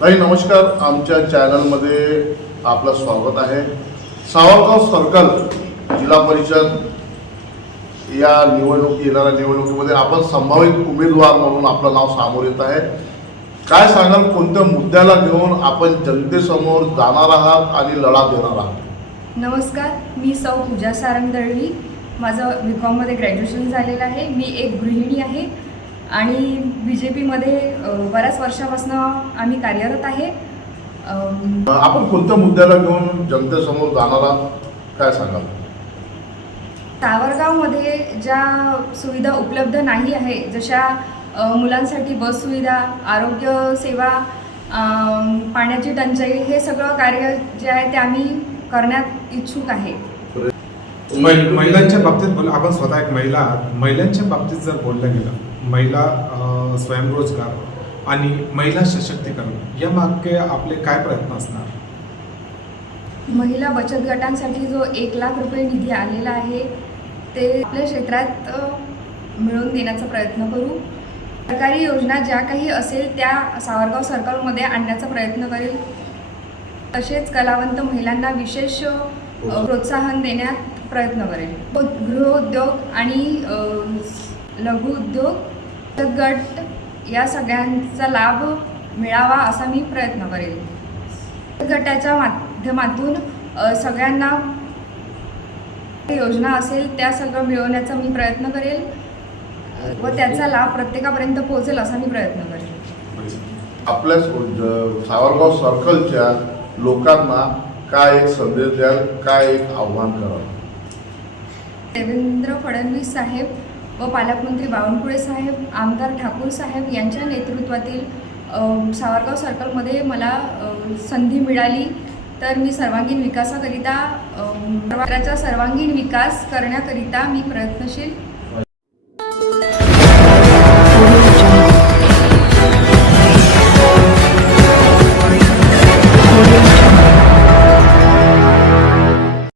ताई नमस्कार. आमच्या चॅनलमध्ये आपलं स्वागत आहे. सावरगाव सर्कल जिल्हा परिषद या निवडणूक येणाऱ्या निवडणुकीमध्ये आपण संभावित उमेदवार म्हणून आपलं नाव समोर येत आहे. काय सांगाल? कोणत्या मुद्द्याला घेऊन आपण जनतेसमोर जाणार आहात आणि लढा देणार आहात? नमस्कार. मी सौ पूजा सारंग दळवी माझं बी कॉममध्ये ग्रॅज्युएशन झालेलं आहे. मी एक गृहिणी आहे. आणि बी जे पीमध्ये बऱ्याच वर्षापासून आम्ही कार्यरत आहे. आपण कोणत्या मुद्द्याला घेऊन जनतेसमोर जाणार आहात? काय सांगाल? सावरगावमध्ये ज्या सुविधा उपलब्ध नाही आहे जशा मुलांसाठी बस सुविधा आरोग्य सेवा पाण्याची टंचाई हे सगळं कार्य जे आहे ते आम्ही करण्यात इच्छुक आहे. महिलांच्या बाबतीत बोल आपण स्वतः एक महिला महिलांच्या बाबतीत जर बोललं गेलं महिला स्वयंरोजगार आणि महिला सशक्तीकरण या मागे आपले काय प्रयत्न असणार? महिला बचत गटांसाठी जो एक लाख रुपये निधी आलेला आहे ते आपल्या क्षेत्रात मिळवून देण्याचा प्रयत्न करू. सरकारी योजना ज्या काही असेल त्या सावरगाव सर्कलमध्ये आणण्याचा प्रयत्न करेल. तसेच कलावंत महिलांना विशेष प्रोत्साहन देण्यात प्रयत्न करेल गृहउद्योग आणि लघुउद्योग लघु उद्योग गट या सगळ्यांचा लाभ मिळावा असा मी प्रयत्न करेल गटाच्या माध्यमातून सगळ्यांना योजना असेल त्या सगळं मिळवण्याचा मी प्रयत्न करेल व त्याचा लाभ प्रत्येकापर्यंत पोहोचेल असा मी प्रयत्न करेल आपल्या सावरगाव सर्कलच्या लोकांना काय एक संदेश द्याल काय एक आव्हान करावं देवेंद्र फडणवीस साहेब व पालकमंत्री बावनकुळे साहेब आमदार ठाकूर साहेब यांच्या नेतृत्वातील सावरगाव सर्कलमध्ये मला संधी मिळाली. तर मी सर्वांगीण विकासाकरिता अ, सर्वांगीण विकास करण्याकरिता मी प्रयत्नशील